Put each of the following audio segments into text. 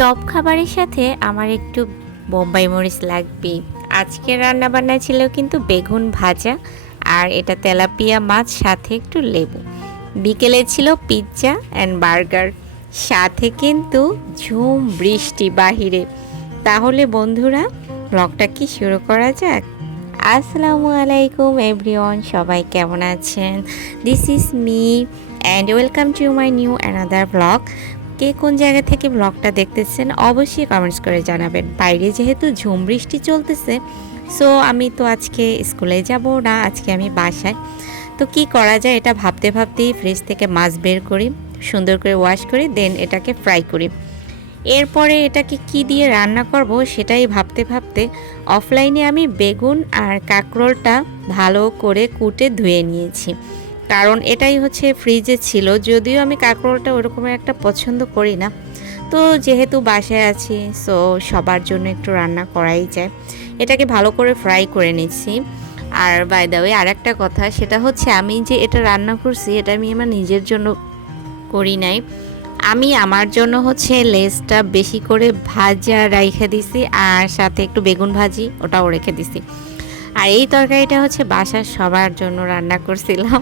সব খাবারের সাথে আমার একটু বোম্বাই মরিচ লাগবে। আজকে রান্না বান্না ছিল কিন্তু বেগুন ভাজা, আর এটা তেলাপিয়া মাছ, সাথে একটু লেবু। বিকেলে ছিল পিৎজা অ্যান্ড বার্গার, সাথে কিন্তু ঝুম বৃষ্টি বাহিরে। তাহলে বন্ধুরা, ব্লগটা কি শুরু করা যাক? আসসালামু আলাইকুম এভরিওয়ান, সবাই কেমন আছেন? This is me and welcome to my new another blog. কে কোন জায়গা থেকে ব্লগটা দেখতেছেন অবশ্যই কমেন্টস করে জানাবেন। বাইরে যেহেতু ঝুম বৃষ্টি চলতেছে, সো আমি তো আজকে স্কুলে যাব না, আজকে আমি বাসায়। তো কি করা যায় এটা ভাবতে ভাবতেই ফ্রিজ থেকে মাছ বের করি, সুন্দর করে ওয়াশ করি, দেন এটাকে ফ্রাই করি। এরপরে এটাকে কি দিয়ে রান্না করব সেটাই ভাবতে ভাবতে অফলাইনে আমি বেগুন আর কাঁকরোলটা ভালো করে কুটে ধুয়ে নিয়েছি, কারণ এটাই হচ্ছে ফ্রিজে ছিল। যদিও আমি কাঁকরোলটা ওরকম একটা পছন্দ করি না, তো যেহেতু বাসায় আছি সো সবার জন্য একটু রান্না করাই যায়। এটাকে ভালো করে ফ্রাই করে নিচ্ছি। আর বাই দ্য ওয়ে আরেকটা কথা, সেটা হচ্ছে আমি যে এটা রান্না করছি এটা আমি আমার নিজের জন্য করি নাই। আমি আমার জন্য হচ্ছে লেসটা বেশি করে ভাজা রেখে দিছি, আর সাথে একটু বেগুন ভাজি ওটাও রেখে দিছি। আর এই তরকারিটা হচ্ছে বাসার সবার জন্য রান্না করছিলাম।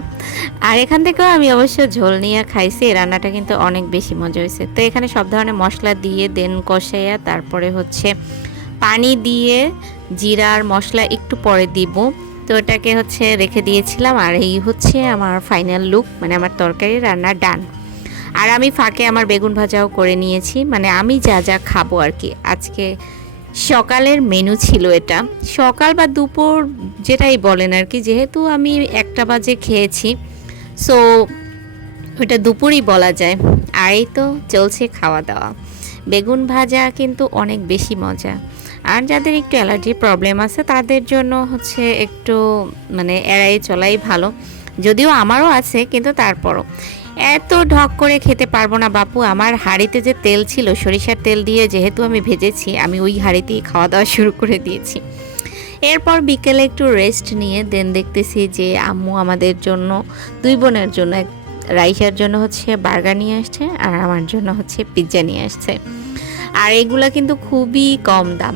আর এখান থেকেও আমি অবশ্য ঝোল নিয়ে খাইছি। এই রান্নাটা কিন্তু অনেক বেশি মজা হয়েছে। তো এখানে সব ধরনের মশলা দিয়ে দেন কষাইয়া তারপরে হচ্ছে পানি দিয়ে জিরার মশলা একটু পরে দিব। তো এটাকে হচ্ছে রেখে দিয়েছিলাম। আর এই হচ্ছে আমার ফাইনাল লুক, মানে আমার তরকারি রান্না ডান। আর আমি ফাঁকে আমার বেগুন ভাজাও করে নিয়েছি, মানে আমি যা যা খাবো আর কি। আজকে সকালের মেনু ছিল এটা, সকাল বা দুপুর যেটাই বলেন আর কি, যেহেতু আমি 1টা বাজে খেয়েছি সো ওটা দুপুরই বলা যায়। আর এই তো চলছে খাওয়া দাওয়া। বেগুন ভাজা কিন্তু অনেক বেশি মজা। আর যাদের একটু অ্যালার্জির প্রবলেম আছে তাদের জন্য হচ্ছে একটু মানে এড়াই চলাই ভালো, যদিও আমারও আছে, কিন্তু তারপরও এত ঢক করে খেতে পারবো না বাপু। আমার হাঁড়িতে যে তেল ছিল সরিষার তেল দিয়ে যেহেতু আমি ভেজেছি, আমি ওই হাঁড়িতেই খাওয়া দাওয়া শুরু করে দিয়েছি। এরপর বিকেলে একটু রেস্ট নিয়ে দেন দেখতেছি যে আম্মু আমাদের জন্য, 2 বোনের জন্য, রাইসার জন্য হচ্ছে বার্গার নিয়ে আসছে আর আমার জন্য হচ্ছে পিৎজা নিয়ে আসছে। আর এগুলা কিন্তু খুবই কম দাম,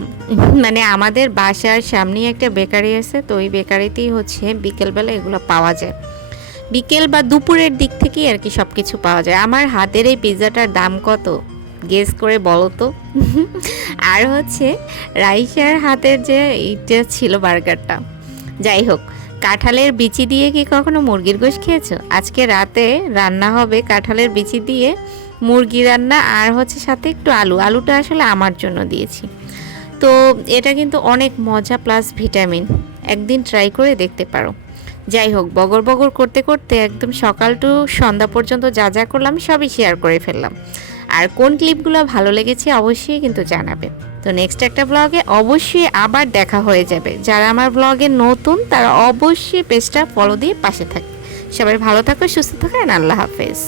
মানে আমাদের বাসার সামনেই একটা বেকারি আছে, তো ওই বেকারিতেই হচ্ছে বিকেলবেলা এগুলো পাওয়া যায়। বিকেল বা দুপুরের দিক থেকেই আর কি সব কিছু পাওয়া যায়। আমার হাতের এই পিৎজাটার দাম কত গেস করে বলো তো? আর হচ্ছে রাইসার হাতের যে এইটা ছিল বার্গারটা। যাই হোক, কাঁঠালের বিচি দিয়ে কি কখনো মুরগির গোশত খেয়েছো? আজকে রাতে রান্না হবে কাঁঠালের বিচি দিয়ে মুরগি রান্না, আর হচ্ছে সাথে একটু আলুটা আসলে আমার জন্য দিয়েছি। তো এটা কিন্তু অনেক মজা প্লাস ভিটামিন, একদিন ট্রাই করে দেখতে পারো। যাই হোক, বগর বগর করতে করতে একদম সকাল টু সন্ধ্যা পর্যন্ত যা যা করলাম সবই শেয়ার করে ফেললাম। আর কোন ক্লিপগুলো ভালো লেগেছে অবশ্যই কিন্তু জানাবে। তো নেক্সট একটা ব্লগে অবশ্যই আবার দেখা হয়ে যাবে। যারা আমার ব্লগে নতুন তারা অবশ্যই পেজটা ফলো দিয়ে পাশে থাকে। সবাই ভালো থাকো, সুস্থ থাকো, আর আল্লাহ হাফেজ।